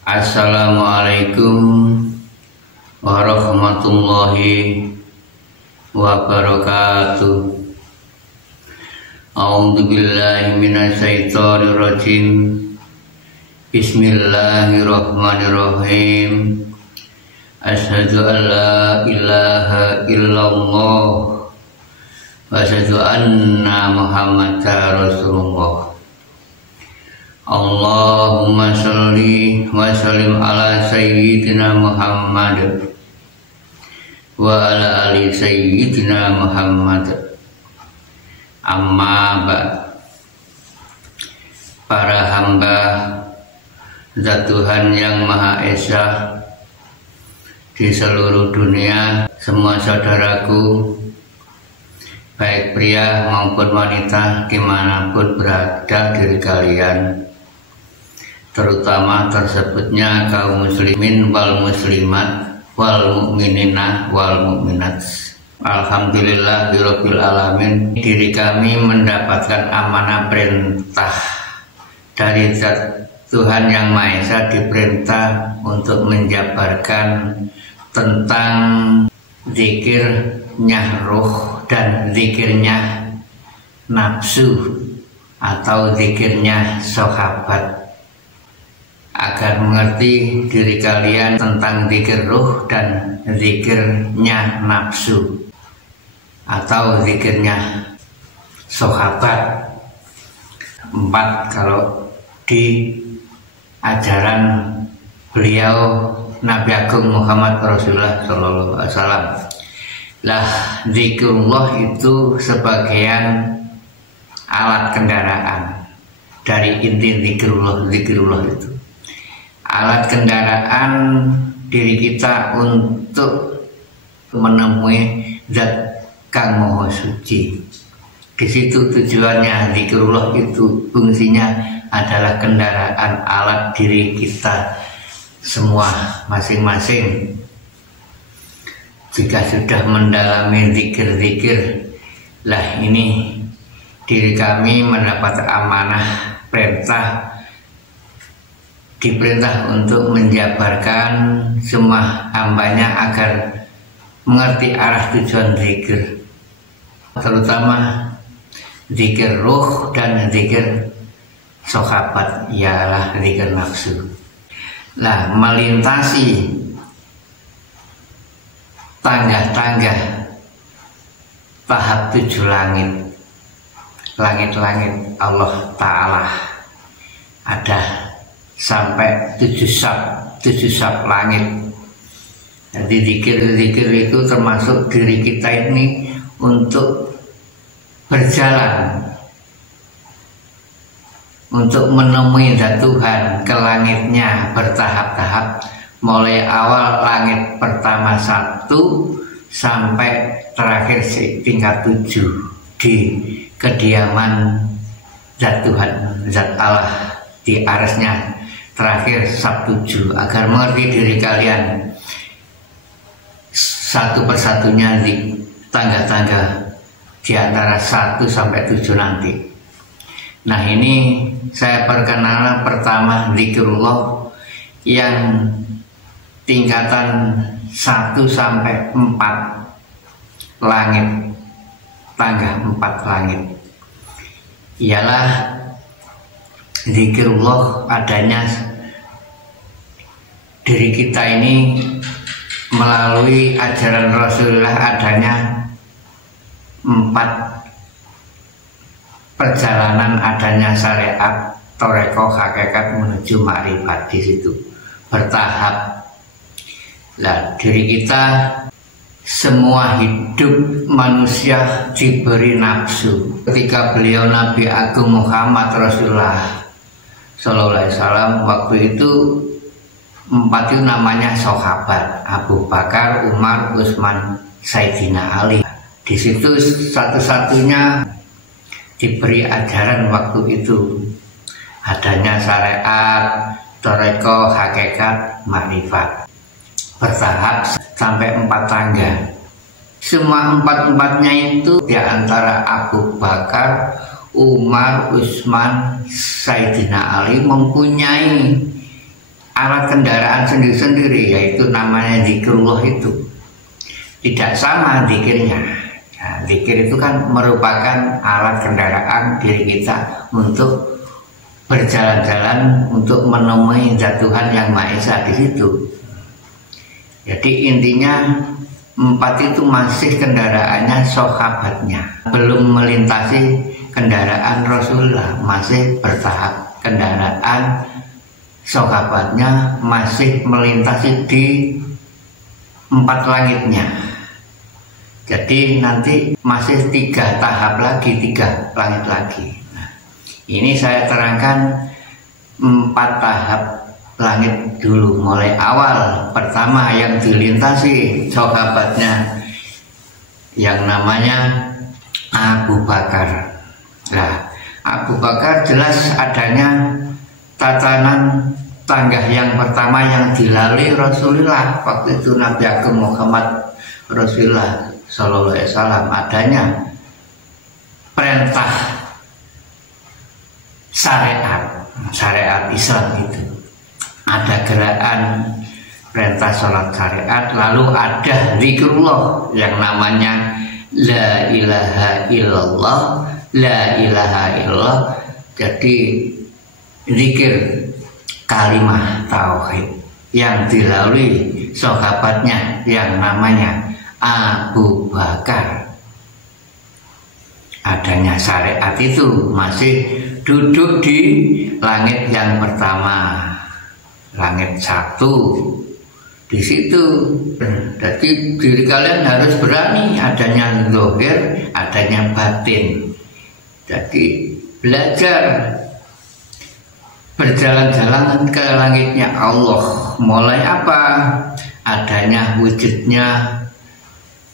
Assalamualaikum warahmatullahi wabarakatuh. A'udzubillahi minasyaitonirrajim. Bismillahirrahmanirrahim. Asyhadu an la ilaha illallah wa asyhadu anna Muhammadar Rasulullah. Allahumma sholli wa sallim ala sayyidina Muhammad wa ala ali sayyidina Muhammad. Amma ba'd. Para hamba Zat Tuhan yang Maha Esa di seluruh dunia, semua saudaraku, baik pria maupun wanita, dimanapun berada diri kalian, terutama tersebutnya kaum muslimin wal muslimat wal mu'minina wal mu'minat. Alhamdulillah birabbil alamin. Diri kami mendapatkan amanah perintah dari Zat Tuhan yang Maha Esa, diperintah untuk menjabarkan tentang zikirnya ruh dan zikirnya nafsu atau zikirnya sahabat. Agar mengerti diri kalian tentang zikir ruh dan zikirnya nafsu atau zikirnya sahabat. 4 kalau di ajaran beliau Nabi Agung Muhammad Rasulullah Sallallahu Alaihi Wasallam. Lah, zikrullah itu sebagian alat kendaraan dari inti zikrullah itu. Alat kendaraan diri kita untuk menemui Zat Kang Maha Suci. Di situ tujuannya zikrullah itu, fungsinya adalah kendaraan alat diri kita semua masing-masing. Jika sudah mendalami zikir-zikir, lah ini diri kami mendapat amanah diperintah untuk menjabarkan semua hambanya agar mengerti arah tujuan zikir, terutama zikir ruh dan zikir sahabat, ialah zikir nafsu. Lah, melintasi tangga-tangga tahap 7 langit-langit Allah Ta'ala, ada sampai 7 sab langit. Jadi zikir-zikir itu termasuk diri kita ini untuk berjalan untuk menemui Zat Tuhan ke langitnya bertahap-tahap, mulai awal langit pertama 1 sampai terakhir tingkat 7 di kediaman Zat Tuhan, Zat Allah di arsnya terakhir sab 7, agar mengerti diri kalian satu persatunya di tangga-tangga di antara 1 sampai 7 nanti. Nah, ini saya perkenalan pertama zikrullah yang tingkatan 1 sampai 4 langit, tangga 4 langit, ialah zikrullah adanya diri kita ini melalui ajaran Rasulullah, adanya 4 perjalanan, adanya syariat, thariqah, hakikat menuju makrifat. Di situ bertahap. Lah, diri kita semua hidup manusia diberi nafsu. Ketika beliau Nabi Agung Muhammad Rasulullah Sallallahu Alaihi Wasallam, waktu itu 4 itu namanya sahabat: Abu Bakar, Umar, Utsman, Sayyidina Ali. Di situ satu-satunya diberi ajaran waktu itu, adanya syariat, thariqah, hakikat, makrifat, bertahap sampai 4 tangga. Semua 4-4-nya itu di antara Abu Bakar, Umar, Utsman, Sayyidina Ali mempunyai alat kendaraan sendiri-sendiri, yaitu namanya zikrullah itu tidak sama zikirnya. Nah, zikir itu kan merupakan alat kendaraan diri kita untuk berjalan-jalan untuk menemui zat Tuhan yang Maha Esa di situ. Jadi intinya 4 itu masih kendaraannya sahabatnya, belum melintasi kendaraan Rasulullah, masih bertahap. Kendaraan sahabatnya masih melintasi di 4 langitnya. Jadi nanti masih 3 tahap lagi, 3 langit lagi. Nah, ini saya terangkan 4 tahap langit dulu, mulai awal. Pertama yang dilintasi sahabatnya yang namanya Abu Bakar. Nah, Abu Bakar jelas adanya tatanan tangga yang pertama yang dilalui Rasulullah waktu itu, Nabi Agung Muhammad Rasulullah Sallallahu Alaihi Wasallam, adanya perintah syariat Islam itu. Ada gerakan perintah sholat syariat, lalu ada zikrullah yang namanya la ilaha illallah, la ilaha illallah. Jadi zikir kalimah tauhid yang dilalui sahabatnya yang namanya Abu Bakar. Adanya syariat itu masih duduk di langit yang pertama, langit 1. Di situ, jadi diri kalian harus berani, adanya zahir, adanya batin. Jadi belajar berjalan-jalan ke langitnya Allah. Mulai apa? Adanya wujudnya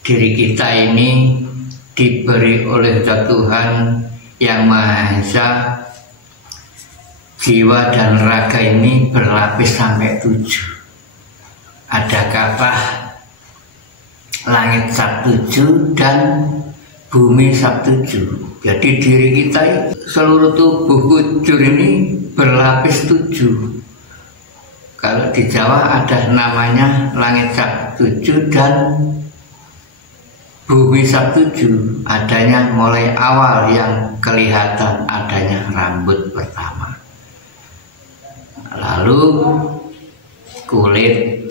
diri kita ini diberi oleh Zat Tuhan yang Maha Esa. Jiwa dan raga ini berlapis sampai 7. Ada kata langit 7 dan bumi 7. Jadi diri kita seluruh tubuh wujud ini berlapis 7. Kalau di Jawa ada namanya langit 7 dan bumi 7. Adanya mulai awal yang kelihatan adanya rambut pertama, lalu kulit,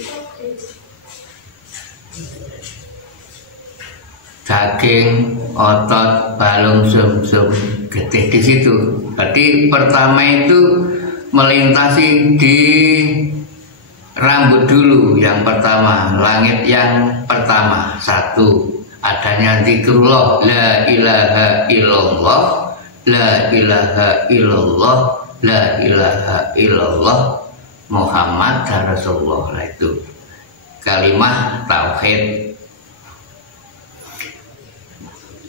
daging, otot, balung, sum-sum, getih di situ. Jadi pertama itu melintasi di rambut dulu, yang pertama, langit yang pertama 1. Adanya zikrullah, la ilaha illallah, la ilaha illallah, la ilaha illallah Muhammad Rasulullah. Itu kalimah tauhid.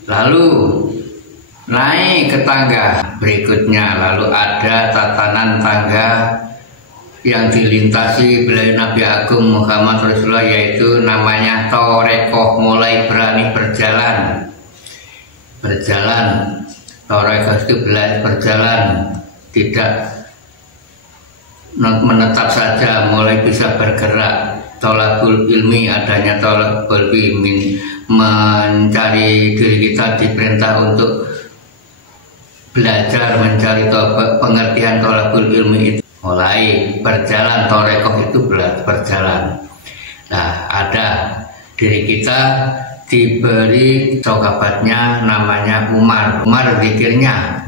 Lalu naik ke tangga berikutnya, lalu ada tatanan tangga yang dilintasi beliau Nabi Agung Muhammad Rasulullah, yaitu namanya Torekoh. Mulai berani berjalan. Torekoh itu berjalan, tidak menetap saja, mulai bisa bergerak. Tolabul ilmi, adanya tolabul ilmi, mencari diri kita diperintah untuk belajar, mencari pengertian tolabul ilmi itu. Mulai berjalan, torekoh itu berjalan. Nah, ada diri kita diberi sahabatnya namanya Umar. Umar zikirnya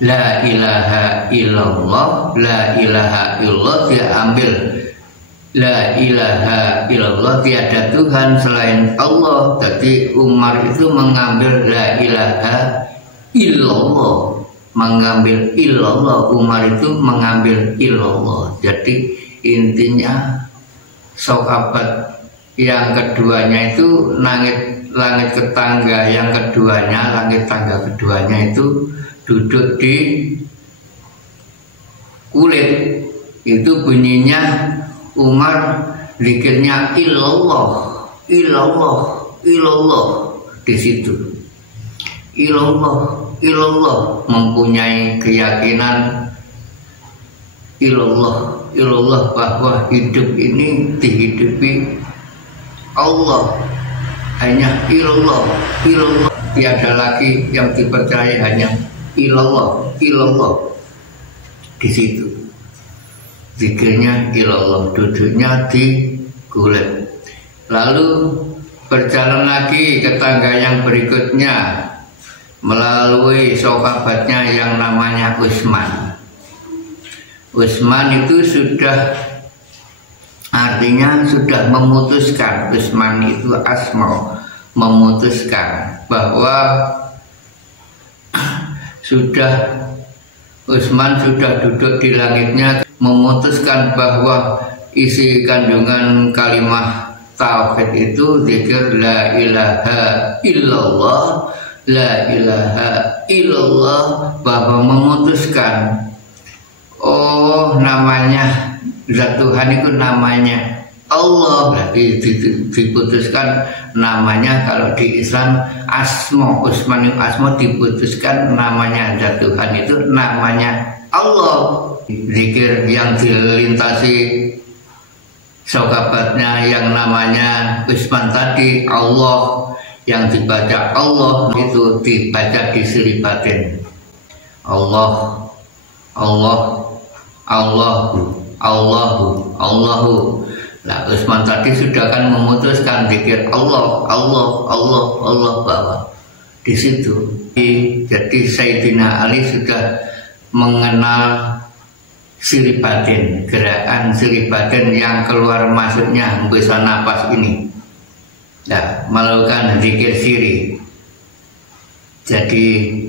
la ilaha illallah, la ilaha illallah, dia ambil la ilaha illallah, tiada Tuhan selain Allah. Jadi Umar itu mengambil la ilaha illallah, mengambil illallah. Umar itu mengambil illallah. Jadi intinya sahabat yang keduanya itu langit ketangga yang keduanya, langit tangga keduanya itu duduk di kulit. Itu bunyinya Umar zikirnya illallah, illallah, illallah di situ. Illallah, illallah, mempunyai keyakinan ilallah, bahwa hidup ini dihidupi Allah, hanya ilallah. Tiada lagi yang dipercaya, hanya ilallah. Di situ zikirnya ilallah, duduknya di gulet. Lalu berjalan lagi ke tangga yang berikutnya melalui sahabatnya yang namanya Utsman. Utsman itu sudah, artinya sudah memutuskan. Utsman itu asma, memutuskan bahwa Utsman sudah duduk di langitnya, memutuskan bahwa isi kandungan kalimah tauhid itu zikir la ilaha illallah, la ilaha illallah, bahwa memutuskan namanya zat Tuhan itu namanya Allah, berarti diputuskan namanya. Kalau di Islam asma, Utsman itu asma, diputuskan namanya zat Tuhan itu namanya Allah. Zikir yang dilintasi sahabatnya yang namanya Utsman tadi, Allah, yang dibaca Allah itu dibaca di siri batin. Allah, Allahu. Nah, Utsman tadi sudah kan memutuskan zikir Allah, bahwa di situ. Jadi Sayyidina Ali sudah mengenal siri batin, gerakan siri batin yang keluar masuknya hembusan napas ini. Nah, melakukan zikir siri. Jadi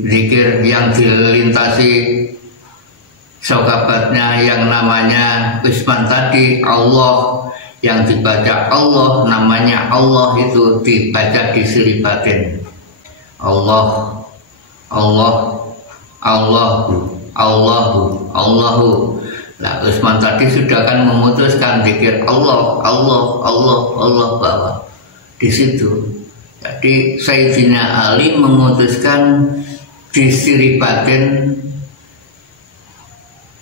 zikir yang dilintasi sahabatnya yang namanya Utsman tadi, Allah, yang dibaca Allah, namanya Allah itu dibaca di siri batin. Allahu. Nah, Utsman tadi sudah kan memutuskan zikir Allah, bahwa di situ. Jadi Sayyidina Ali memutuskan di siri batin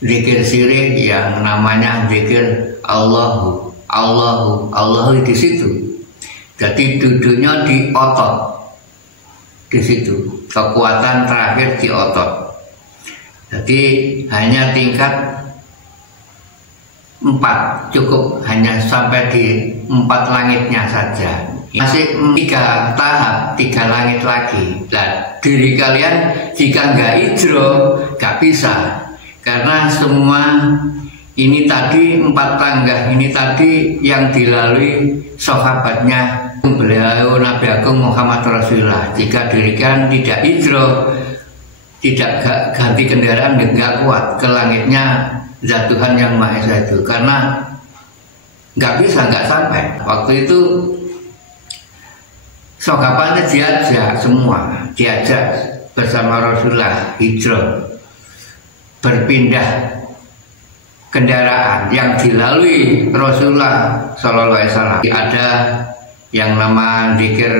zikir siri yang namanya zikir Allahu di situ. Jadi duduknya di otot, di situ. Kekuatan terakhir di otot. Jadi hanya tingkat 4, cukup hanya sampai di 4 langitnya saja. Masih 3 tahap, 3 langit lagi. Nah, diri kalian jika nggak hijrah, nggak bisa. Karena semua ini tadi 4 tangga ini tadi yang dilalui sahabatnya beliau Nabi Agung Muhammad Rasulullah. Jika diri kalian tidak hijrah, tidak ganti kendaraan, nggak kuat ke langitnya zat Tuhan yang Maha Esa itu, karena nggak bisa, nggak sampai. Waktu itu sahabatnya diajak bersama Rasulullah hijrah, berpindah kendaraan yang dilalui Rasulullah Shallallahu Alaihi Wasallam. Ada yang nama zikir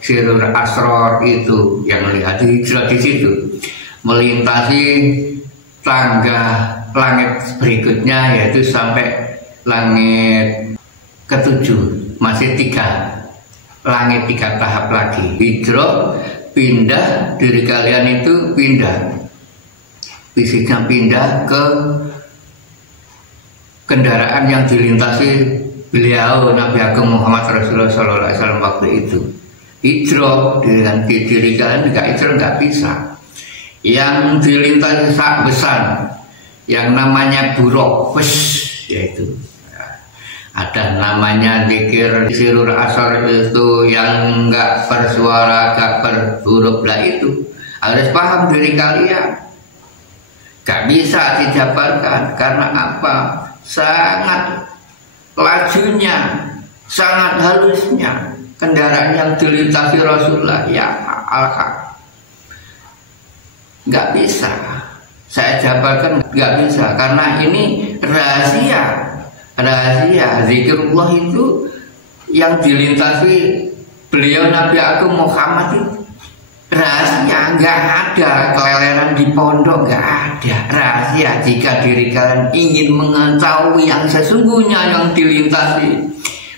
Sirul Asror itu yang melihat hijrah di situ, melintasi tangga langit berikutnya, yaitu sampai langit ke-7, masih 3 langit, 3 tahap lagi. Hijrah, pindah, diri kalian itu pindah, fisiknya pindah ke kendaraan yang dilintasi beliau Nabi Agung Muhammad Rasulullah SAW waktu itu. Hijrah dengan diri kalian juga hijrah nggak bisa. Yang dilintasi sak besar, yang namanya buruk, yaitu ada namanya zikir Sirul Asar itu yang nggak bersuara, nggak berhuruf. Lah itu harus paham diri kalian. Gak bisa dijabarkan karena apa? Sangat lajunya, sangat halusnya kendaraan yang dilintasi Rasulullah, ya al-haq. Gak bisa saya jabarkan, gak bisa, karena ini rahasia zikirullah itu yang dilintasi beliau Nabi Agung Muhammad itu. rahasia, nggak ada keleleran di pondok, nggak ada rahasia. Jika diri kalian ingin mengetahui yang sesungguhnya yang dilintasi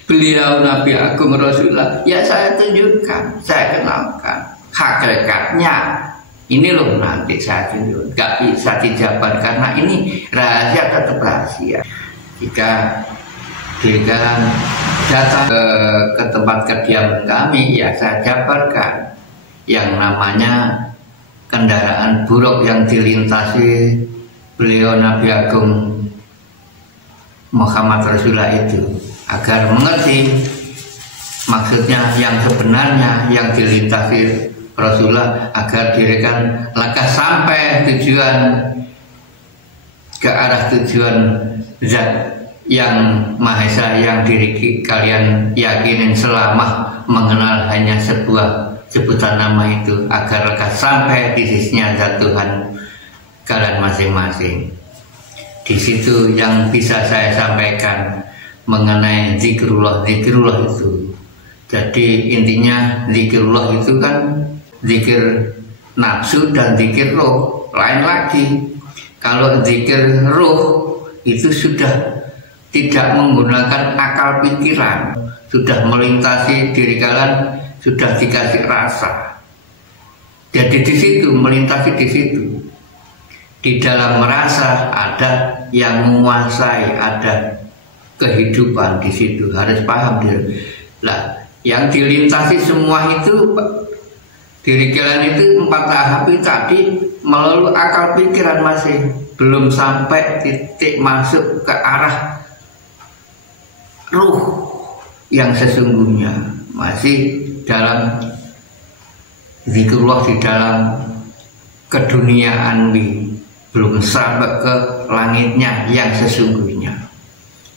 beliau Nabi Agung Rasulullah, ya saya tunjukkan, saya kenalkan hakikatnya. Ini loh nanti saya tunjukkan, nggak bisa dijabarkan karena ini rahasia, tetap rahasia. Jika diri kalian datang ke tempat kediaman kami, ya saya jabarkan yang namanya kendaraan buruk yang dilintasi beliau Nabi Agung Muhammad Rasulullah itu, agar mengerti maksudnya yang sebenarnya yang dilintasi Rasulullah, agar diri kan lekas sampai tujuan, ke arah tujuan zat yang Maha Esa yang diri kalian yakinin selama mengenal hanya sebuah sebutan nama itu, agar lekas sampai di sisinya zat Tuhan kalian masing-masing. Di situ yang bisa saya sampaikan mengenai zikrullah itu. Jadi intinya zikrullah itu kan zikir nafsu dan zikir roh, lain lagi. Kalau zikir roh itu sudah tidak menggunakan akal pikiran, sudah melintasi diri kalian, sudah dikasih rasa. Jadi di situ melintasi di situ. Di dalam merasa ada yang menguasai, ada kehidupan di situ. Harus paham diri. Lah, yang dilintasi semua itu diri kalian itu 4 tahap itu tadi melalui akal pikiran masih belum sampai titik masuk ke arah ruh yang sesungguhnya, masih dalam zikrullah di dalam keduniaan, belum sampai ke langitnya yang sesungguhnya.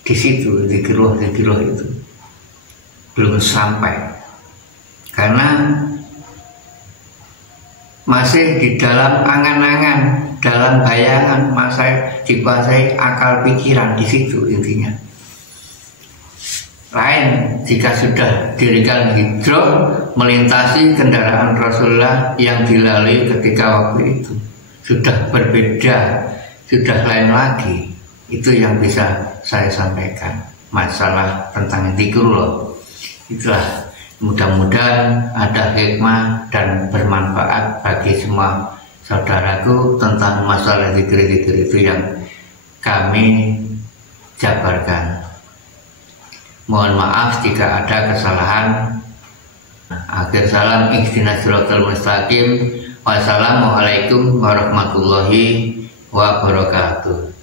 Di situ zikrullah itu belum sampai, karena masih di dalam angan-angan, dalam bayangan, masih dikuasai akal pikiran. Di situ intinya. Lain jika sudah dirikan hidro melintasi kendaraan Rasulullah yang dilalui ketika waktu itu, sudah berbeda, sudah lain lagi. Itu yang bisa saya sampaikan masalah tentang zikrullah. Itulah, mudah-mudahan ada hikmah dan bermanfaat bagi semua saudaraku tentang masalah zikir-zikir itu yang kami jabarkan. Mohon maaf jika ada kesalahan. Akhir salam, ihdinas siratal mustaqim. Wassalamualaikum warahmatullahi wabarakatuh.